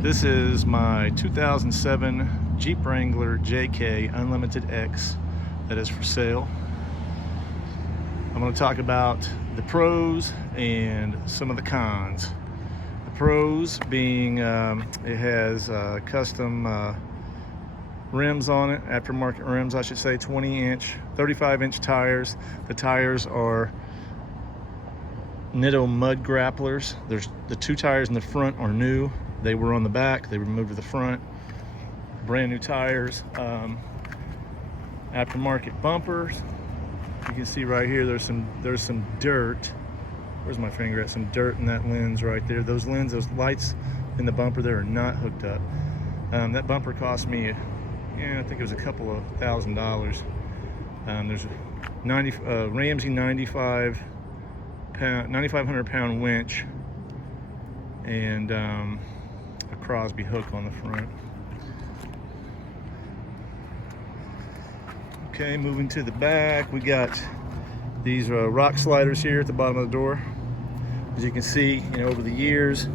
This is my 2007 Jeep Wrangler JK Unlimited X that is for sale. I'm going to talk about the pros and some of the cons. The pros being it has custom rims on it, aftermarket rims I should say, 20-inch, 35-inch tires. The tires are Nitto Mud Grapplers. There's the two tires in the front are new. They were on the back, they were moved to the front. Brand new tires. Aftermarket bumpers. You can see right here there's some dirt. Where's my finger at? Some dirt in that lens right there. Those lights in the bumper there are not hooked up. That bumper cost me, I think it was a couple of $1,000. There's a Ramsey 9,500 pound winch and a Crosby hook on the front. Okay, moving to the back, we got these rock sliders here at the bottom of the door. As you can see, over the years,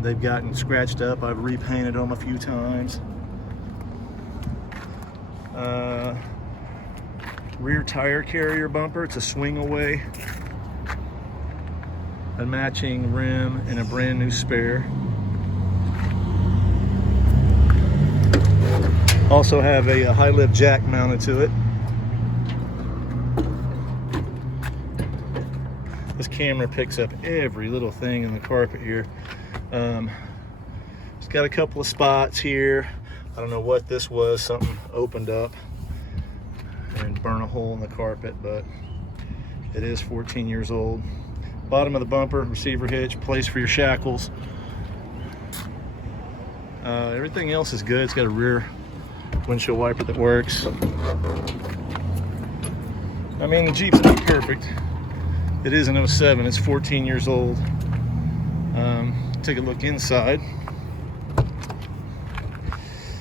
they've gotten scratched up. I've repainted them a few times. Rear tire carrier bumper, it's a swing away. A matching rim and a brand new spare. Also have a high lift jack mounted to it. This camera picks up every little thing in the carpet here. It's got a couple of spots here. I don't know what this was, something opened up and burned a hole in the carpet, but it is 14 years old. Bottom of the bumper, receiver hitch, place for your shackles. Everything else is good. It's got a rear windshield wiper that works. I mean, the Jeep's not perfect. It is an 07, it's 14 years old. Take a look inside.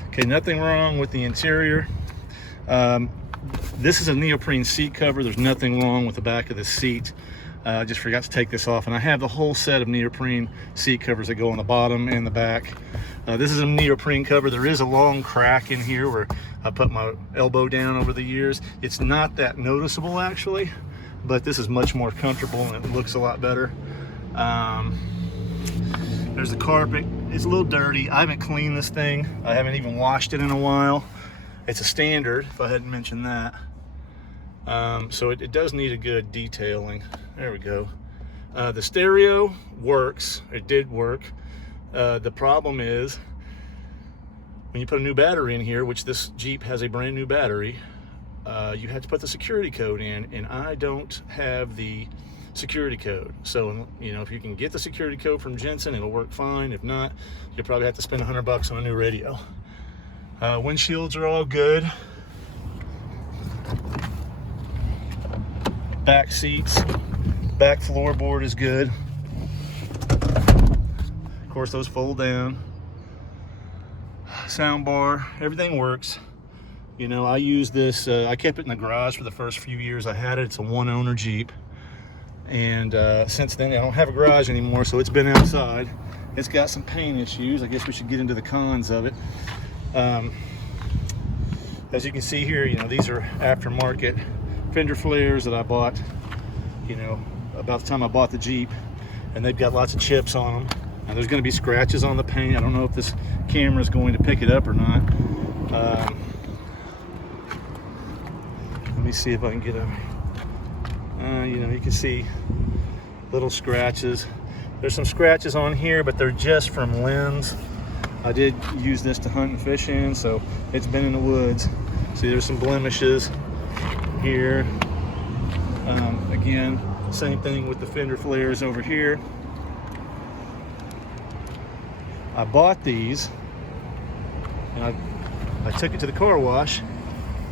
Okay, nothing wrong with the interior. This is a neoprene seat cover. There's nothing wrong with the back of the seat. I just forgot to take this off, and I have the whole set of neoprene seat covers that go on the bottom and the back. This is a neoprene cover. There is a long crack in here where I put my elbow down over the years. It's not that noticeable actually, but this is much more comfortable and it looks a lot better. There's the carpet. It's a little dirty. I haven't cleaned this thing. I haven't even washed it in a while. It's a standard, if I hadn't mentioned that. So it does need a good detailing. There we go. The stereo works. It did work. The problem is when you put a new battery in here, which this Jeep has a brand new battery, you have to put the security code in, and I don't have the security code. So, if you can get the security code from Jensen, it'll work fine. If not, you'll probably have to spend $100 on a new radio. Windshields are all good. Back seats, back floorboard is good. Of course, those fold down. Sound bar, everything works. I use this, I kept it in the garage for the first few years I had it. It's a one-owner Jeep. And since then, I don't have a garage anymore, so it's been outside. It's got some paint issues. I guess we should get into the cons of it. As you can see here, these are aftermarket Fender Flares that I bought, about the time I bought the Jeep, and they've got lots of chips on them. Now there's going to be scratches on the paint. I don't know if this camera is going to pick it up or not. Let me see if I can get a, you can see little scratches. There's some scratches on here, but they're just from limbs. I did use this to hunt and fish in, so it's been in the woods. See, there's some blemishes here. Again, same thing with the Fender Flares over here. I bought these and I took it to the car wash,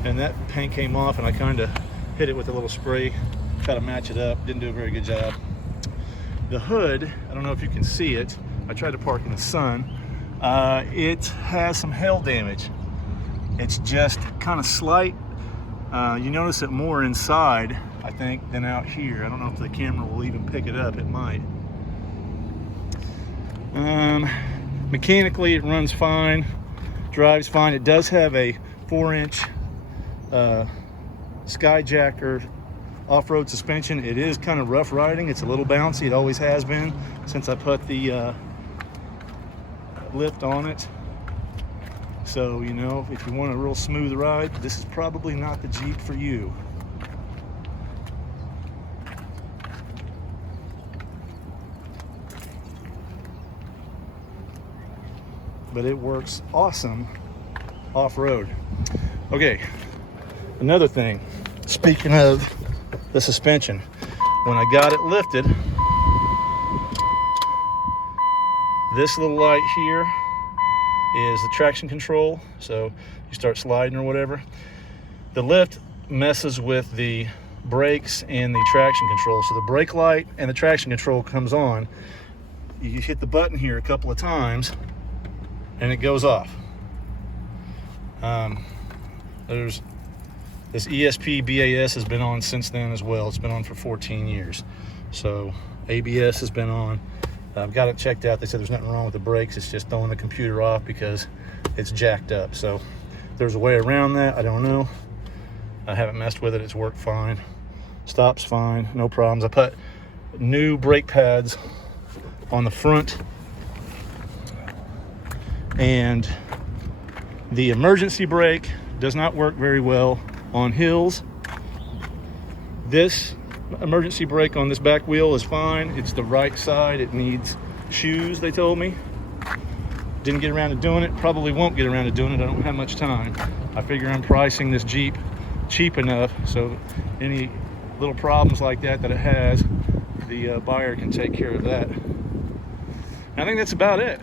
and that paint came off, and I kind of hit it with a little spray, try to match it up. Didn't do a very good job. The hood, I don't know if you can see it. I tried to park in the sun. It has some hail damage. It's just kind of slight. You notice it more inside, I think, than out here. I don't know if the camera will even pick it up. It might. Mechanically, it runs fine, drives fine. It does have a 4-inch skyjacker off-road suspension. It is kind of rough riding. It's a little bouncy. It always has been since I put the lift on it. So, you know, if you want a real smooth ride, this is probably not the Jeep for you. But it works awesome off-road. Okay, another thing, speaking of the suspension, when I got it lifted, this little light here is the traction control. So you start sliding or whatever. The lift messes with the brakes and the traction control. So the brake light and the traction control comes on. You hit the button here a couple of times and it goes off. There's this ESP BAS has been on since then as well. It's been on for 14 years. So ABS has been on. I've got it checked out. They said there's nothing wrong with the brakes. It's just throwing the computer off because it's jacked up. So there's a way around that. I don't know. I haven't messed with it. It's worked fine. Stops fine. No problems. I put new brake pads on the front, and the emergency brake does not work very well on hills. This emergency brake on this back wheel is fine. It's the right side. It needs shoes, they told me. Didn't get around to doing it. Probably won't get around to doing it. I don't have much time. I figure I'm pricing this Jeep cheap enough so any little problems like that it has, the buyer can take care of that. I think that's about it.